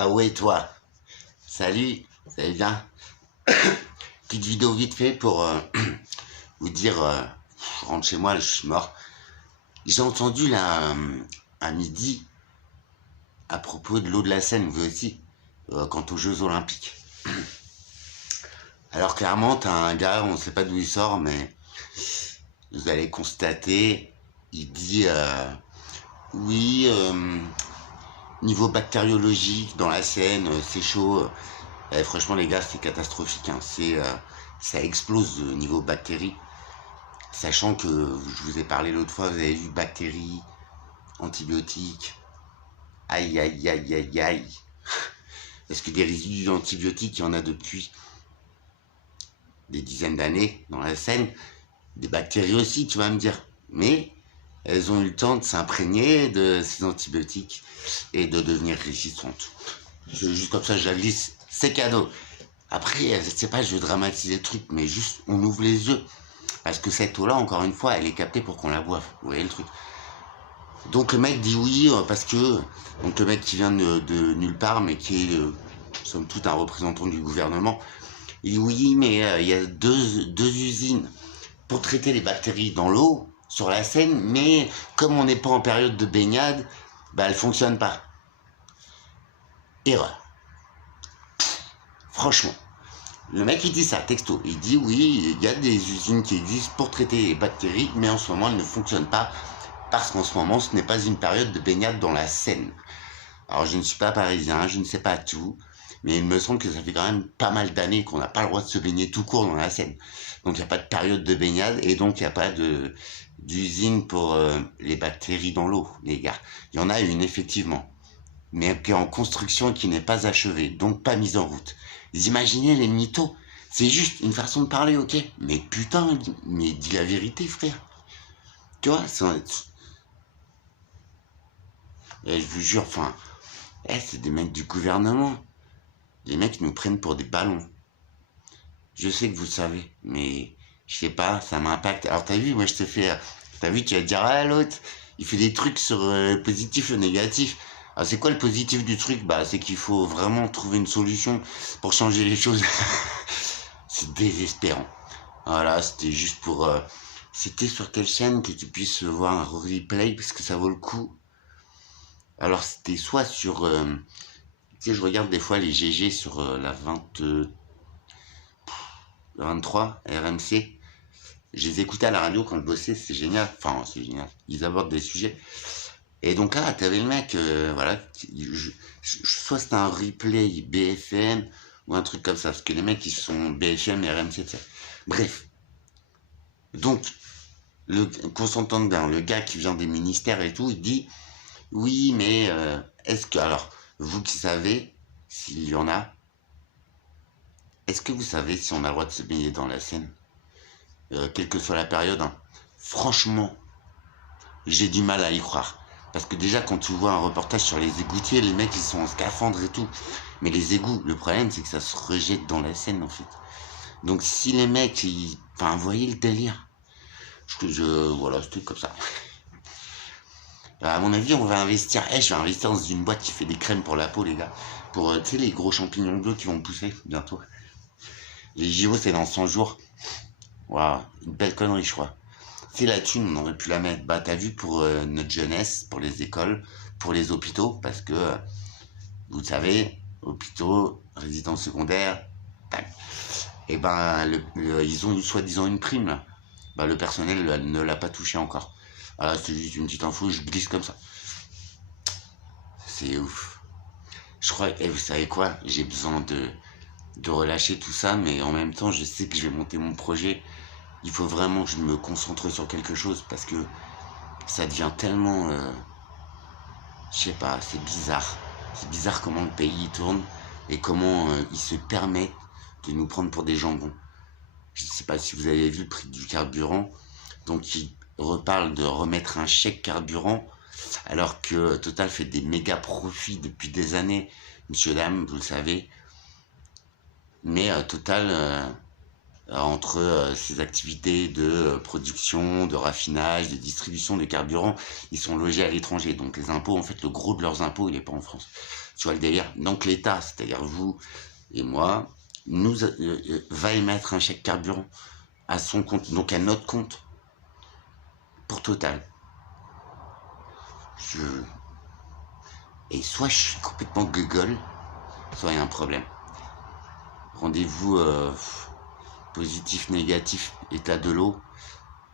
Ah ouais, toi. Salut, ça va bien? Petite vidéo vite fait pour vous dire, je rentre chez moi, là, je suis mort. J'ai entendu là, à midi, à propos de l'eau de la Seine, vous aussi, quant aux Jeux Olympiques. Alors clairement, t'as un gars, on sait pas d'où il sort, mais vous allez constater, il dit, oui, niveau bactériologique, dans la Seine, c'est chaud. Franchement, les gars, c'est catastrophique. Hein. Ça explose niveau bactéries. Sachant que, je vous ai parlé l'autre fois, vous avez vu bactéries, antibiotiques. Aïe, aïe, aïe, aïe, aïe. Parce que des résidus d'antibiotiques, il y en a depuis des dizaines d'années dans la Seine. Des bactéries aussi, tu vas me dire. Mais elles ont eu le temps de s'imprégner de ces antibiotiques et de devenir résistantes. C'est juste comme ça, je la glisse. C'est cadeau. Après, je sais pas, je veux dramatiser le truc, mais juste, on ouvre les yeux. Parce que cette eau-là, encore une fois, elle est captée pour qu'on la boive. Vous voyez le truc? Donc le mec dit oui, parce que... Donc le mec qui vient de nulle part, mais qui est, somme toute, un représentant du gouvernement, il dit oui, mais il y a deux usines pour traiter les bactéries dans l'eau, sur la Seine, mais comme on n'est pas en période de baignade, bah elles fonctionnent pas. Erreur. Franchement. Le mec il dit ça, texto. Il dit oui, il y a des usines qui existent pour traiter les bactéries, mais en ce moment elles ne fonctionnent pas parce qu'en ce moment ce n'est pas une période de baignade dans la Seine. Alors je ne suis pas parisien, je ne sais pas tout, mais il me semble que ça fait quand même pas mal d'années qu'on n'a pas le droit de se baigner tout court dans la Seine. Donc il n'y a pas de période de baignade et donc il n'y a pas d'usine pour les bactéries dans l'eau, les gars. Il y en a une effectivement, mais qui est en construction et qui n'est pas achevée, donc pas mise en route. Vous imaginez les mythos? C'est juste une façon de parler, ok? Mais putain, mais dis la vérité, frère. Tu vois, je vous jure, enfin, c'est des mecs du gouvernement. Les mecs nous prennent pour des ballons. Je sais que vous le savez, mais je sais pas, ça m'impacte. Alors t'as vu, moi je te fais... T'as vu, tu vas te dire, ah l'autre, il fait des trucs sur le positif et le négatif. Alors c'est quoi le positif du truc? Bah c'est qu'il faut vraiment trouver une solution pour changer les choses. C'est désespérant. Voilà, c'était juste pour... C'était sur quelle chaîne que tu puisses voir un replay, parce que ça vaut le coup. Alors c'était soit sur... tu sais, je regarde des fois les GG sur la 23, RMC. Je les écoutais à la radio quand je bossais, c'est génial. Enfin, c'est génial. Ils abordent des sujets. Et donc là, t'avais le mec, voilà, soit c'était un replay BFM ou un truc comme ça, parce que les mecs, ils sont BFM et RMC, tu sais. Bref. Donc, qu'on s'entende bien, le gars qui vient des ministères et tout, il dit, oui, mais est-ce que, alors, vous qui savez, s'il y en a, est-ce que vous savez si on a le droit de se baigner dans la Seine, quelle que soit la période, hein. Franchement, j'ai du mal à y croire. Parce que déjà, quand tu vois un reportage sur les égoutiers, les mecs, ils sont en scaphandre et tout. Mais les égouts, le problème, c'est que ça se rejette dans la Seine, en fait. Donc, si les mecs, enfin, vous voyez le délire. Voilà, c'était comme ça. À mon avis, on va investir. Je vais investir dans une boîte qui fait des crèmes pour la peau, les gars. Pour, tu sais, les gros champignons bleus qui vont pousser bientôt. Les JO, c'est dans 100 jours. Waouh, une belle connerie, je crois. C'est la thune, on aurait pu la mettre. Bah, t'as vu, pour notre jeunesse, pour les écoles, pour les hôpitaux, parce que, vous savez, hôpitaux, résidences secondaires, tac. Et ben, ils ont soi-disant une prime, là. Bah, le personnel ne l'a pas touché encore. Voilà, c'est juste une petite info, je glisse comme ça. C'est ouf. Je crois, et vous savez quoi, j'ai besoin de relâcher tout ça, mais en même temps, je sais que je vais monter mon projet. Il faut vraiment que je me concentre sur quelque chose, parce que ça devient tellement... je sais pas, c'est bizarre. C'est bizarre comment le pays tourne, et comment ils se permettent de nous prendre pour des jambons. Je sais pas si vous avez vu le prix du carburant. Donc, ils reparlent de remettre un chèque carburant, alors que Total fait des méga profits depuis des années. Monsieur, dame, vous le savez. Mais Total entre ces activités de production, de raffinage, de distribution de carburant, ils sont logés à l'étranger. Donc les impôts, en fait, le gros de leurs impôts, il n'est pas en France. Tu vois le délire? Donc l'État, c'est-à-dire vous et moi, nous va émettre un chèque carburant à son compte, donc à notre compte, pour Total. Et soit je suis complètement gueule, soit il y a un problème. Rendez-vous positif, négatif, état de l'eau.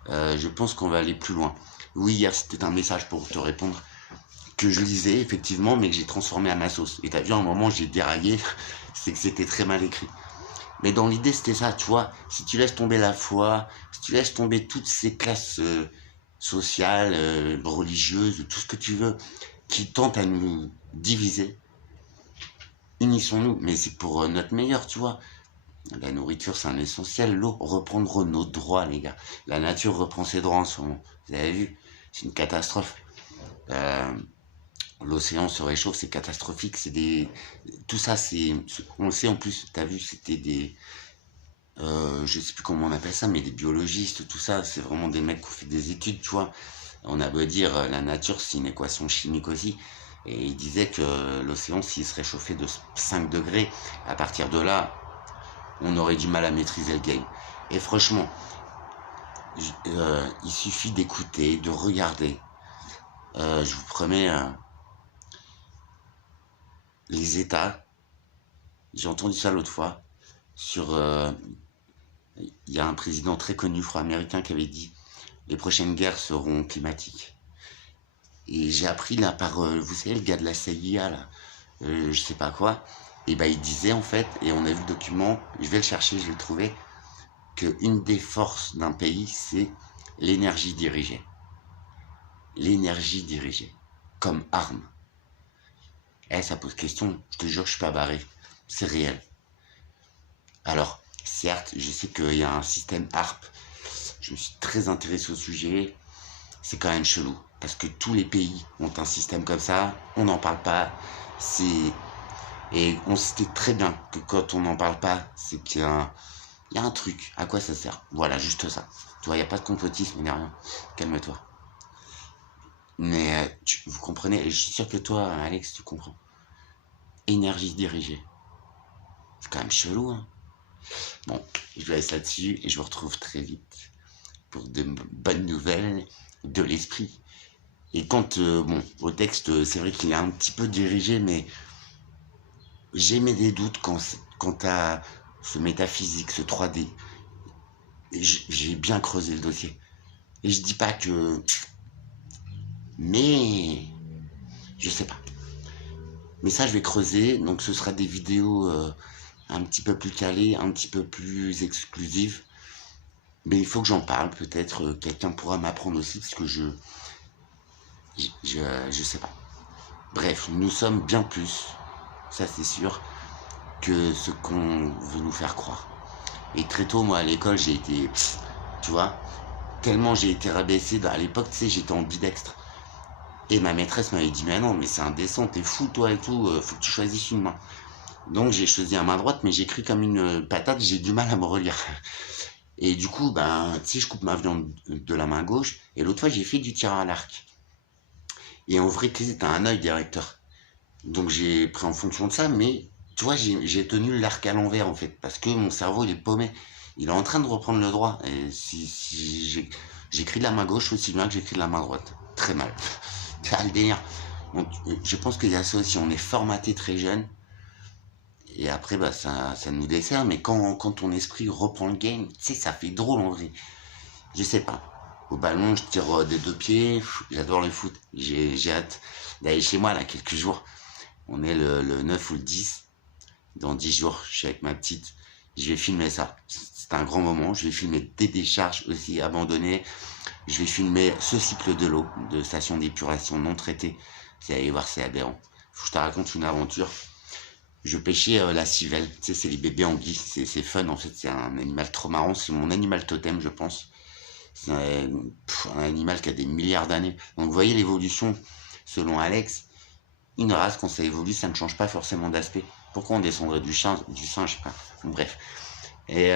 Je pense qu'on va aller plus loin. Oui, hier c'était un message pour te répondre que je lisais effectivement, mais que j'ai transformé à ma sauce. Et t'as vu, à un moment j'ai déraillé, c'est que c'était très mal écrit. Mais dans l'idée c'était ça, tu vois, si tu laisses tomber la foi, si tu laisses tomber toutes ces classes sociales, religieuses, tout ce que tu veux, qui tentent à nous diviser, unissons-nous, mais c'est pour notre meilleur, tu vois. La nourriture, c'est un essentiel. L'eau, reprendre nos droits, les gars. La nature reprend ses droits en ce moment. Vous avez vu? C'est une catastrophe. L'océan se réchauffe, c'est catastrophique. C'est des... Tout ça, c'est... On le sait en plus, t'as vu, c'était des... je sais plus comment on appelle ça, mais des biologistes, tout ça, c'est vraiment des mecs qui ont fait des études, tu vois. On a beau dire, la nature, c'est une équation chimique aussi. Et ils disaient que l'océan, s'il se réchauffait de 5 degrés, à partir de là, on aurait du mal à maîtriser le game. Et franchement, il suffit d'écouter, de regarder. Je vous promets, les États, j'ai entendu ça l'autre fois, sur... Il y a un président très connu, afro-américain, qui avait dit les prochaines guerres seront climatiques. Et j'ai appris là par, vous savez, le gars de la CIA, là, je sais pas quoi, et ben il disait en fait, et on a vu le document, je vais le chercher, je vais le trouver, qu'une des forces d'un pays, c'est l'énergie dirigée. L'énergie dirigée, comme arme. Eh, ça pose question, je te jure, je suis pas barré. C'est réel. Alors, certes, je sais qu'il y a un système ARP. Je me suis très intéressé au sujet. C'est quand même chelou. Parce que tous les pays ont un système comme ça. On n'en parle pas. Et on sait très bien que quand on n'en parle pas, c'est qu'il y a un truc. À quoi ça sert? Voilà, juste ça. Tu vois, il n'y a pas de complotisme, il n'y a rien. Calme-toi. Mais vous comprenez, et je suis sûr que toi, Alex, tu comprends. Énergie dirigée. C'est quand même chelou, hein. Bon, je vous laisse là-dessus et je vous retrouve très vite pour de bonnes nouvelles de l'esprit. Et quand, bon, au texte, c'est vrai qu'il est un petit peu dirigé, mais j'ai des doutes quant à ce métaphysique, ce 3D. J'ai bien creusé le dossier. Et je dis pas que... Mais... Je sais pas. Mais ça, je vais creuser. Donc, ce sera des vidéos un petit peu plus calées, un petit peu plus exclusives. Mais il faut que j'en parle. Peut-être quelqu'un pourra m'apprendre aussi, parce que je sais pas. Bref, nous sommes bien plus, ça c'est sûr, que ce qu'on veut nous faire croire. Et très tôt, moi, à l'école, j'ai été... tu vois, tellement j'ai été rabaissé. À l'époque, tu sais, j'étais ambidextre. Et ma maîtresse m'avait dit, mais non, mais c'est indécent, t'es fou, toi et tout, faut que tu choisisses une main. Donc j'ai choisi à main droite, mais j'écris comme une patate, j'ai du mal à me relire. Et du coup, ben, tu sais, je coupe ma viande de la main gauche, et l'autre fois, j'ai fait du tir à l'arc. Et en vrai, tu sais, t'as un œil directeur. Donc j'ai pris en fonction de ça, mais tu vois, j'ai tenu l'arc à l'envers en fait, parce que mon cerveau il est paumé. Il est en train de reprendre le droit. Et si j'écris de la main gauche aussi bien que j'écris de la main droite. Très mal. C'est le délire. Donc je pense qu'il y a ça aussi, on est formaté très jeune. Et après, bah, ça nous dessert, mais quand ton esprit reprend le game, tu sais, ça fait drôle en vrai. Je sais pas. Au ballon, je tire des 2 pieds. J'adore le foot. J'ai hâte d'aller chez moi là quelques jours. On est le 9 ou le 10. Dans 10 jours, je suis avec ma petite. Je vais filmer ça. C'est un grand moment. Je vais filmer des décharges aussi abandonnées. Je vais filmer ce cycle de l'eau, de station d'épuration non traitée. Vous allez voir, c'est aberrant. Faut que je te raconte une aventure. Je pêchais la civelle. Tu sais, c'est les bébés anguilles. C'est fun en fait. C'est un animal trop marrant. C'est mon animal totem, je pense. C'est un animal qui a des milliards d'années. Donc vous voyez l'évolution, selon Alex, une race, quand ça évolue, ça ne change pas forcément d'aspect. Pourquoi on descendrait du singe, je sais pas. Bref. Et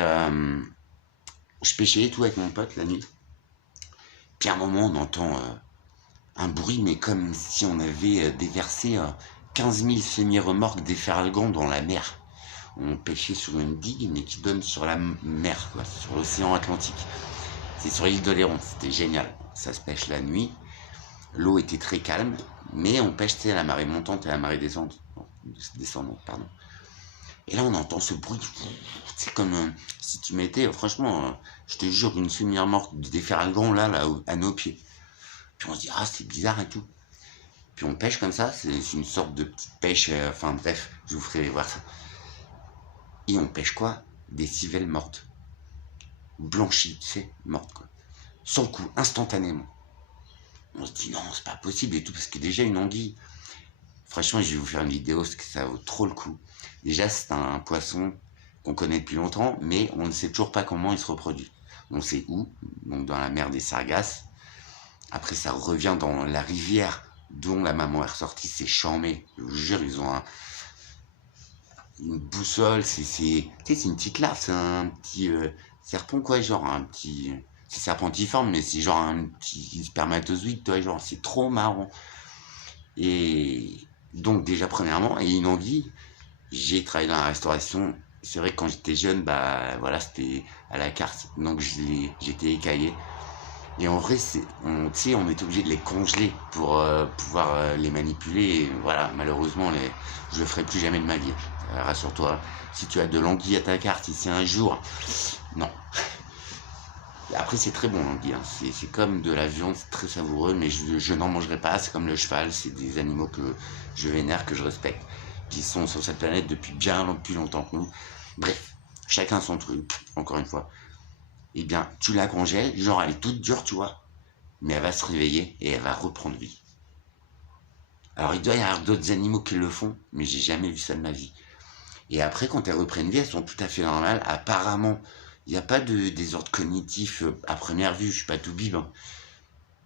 je pêchais et tout avec mon pote la nuit. Puis à un moment, on entend un bruit, mais comme si on avait déversé 15 000 semi-remorques déferlants dans la mer. On pêchait sur une digue, mais qui donne sur la mer, quoi, sur l'océan Atlantique. C'est sur l'île d'Oléron, c'était génial. Ça se pêche la nuit. L'eau était très calme, mais on pêche à la marée montante et à la marée descendante, pardon. Et là, on entend ce bruit. C'est comme si tu mettais, franchement, je te jure, une semi-remorque de déferlants là, à nos pieds. Puis on se dit, ah, c'est bizarre et tout. Puis on pêche comme ça, c'est une sorte de petite pêche, enfin bref, je vous ferai voir ça. Et on pêche quoi? Des civelles mortes. Blanchies, tu sais, mortes quoi. Sans le coup, instantanément. On se dit non, c'est pas possible et tout, parce que déjà une anguille, franchement, je vais vous faire une vidéo parce que ça vaut trop le coup. Déjà, c'est un poisson qu'on connaît depuis longtemps, mais on ne sait toujours pas comment il se reproduit. On sait où, donc dans la mer des Sargasses. Après, ça revient dans la rivière dont la maman est ressortie, c'est chambé. Je vous jure, ils ont une boussole, c'est une petite larve, c'est un petit serpent, quoi, genre un petit... C'est serpentiforme, mais c'est genre un petit spermatozoïde, toi, genre, c'est trop marrant. Et donc, déjà, premièrement, et une envie, j'ai travaillé dans la restauration. C'est vrai que quand j'étais jeune, bah voilà, c'était à la carte. Donc, j'étais écaillé. Et en vrai, on est obligé de les congeler pour pouvoir les manipuler. Et voilà, malheureusement, je le ferai plus jamais de ma vie. Rassure-toi, si tu as de l'anguille à ta carte ici un jour, non. Après, c'est très bon l'anguille, hein. C'est comme de la viande, c'est très savoureux, mais je n'en mangerai pas. C'est comme le cheval, c'est des animaux que je vénère, que je respecte, qui sont sur cette planète depuis bien plus longtemps que nous. Bref, chacun son truc, encore une fois. Eh bien, tu la congèles, genre elle est toute dure, tu vois, mais elle va se réveiller et elle va reprendre vie. Alors, il doit y avoir d'autres animaux qui le font, mais j'ai jamais vu ça de ma vie. Et après, quand elles reprennent vie, elles sont tout à fait normales. Apparemment, il n'y a pas de désordre cognitif à première vue, je suis pas tout bib, hein.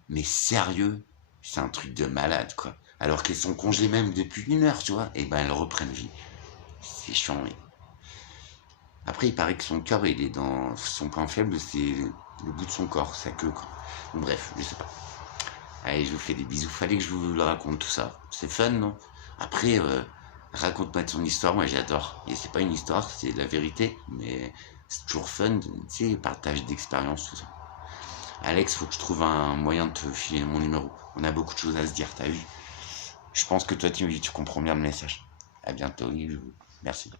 Mais sérieux, c'est un truc de malade, quoi. Alors qu'elles sont congelées même depuis 1 heure, tu vois, et ben elles reprennent vie. C'est chiant, mais... Après, il paraît que son cœur, il est dans... Son point faible, c'est le bout de son corps, sa queue, quoi. Bon, bref, je sais pas. Allez, je vous fais des bisous. Fallait que je vous le raconte tout ça. C'est fun, non? Après, raconte-moi ton histoire, moi j'adore. Et c'est pas une histoire, c'est la vérité, mais c'est toujours fun, tu sais, partage d'expérience, tout ça. Alex, faut que je trouve un moyen de te filer mon numéro. On a beaucoup de choses à se dire, t'as vu? Je pense que toi, tu comprends bien le message. À bientôt, merci.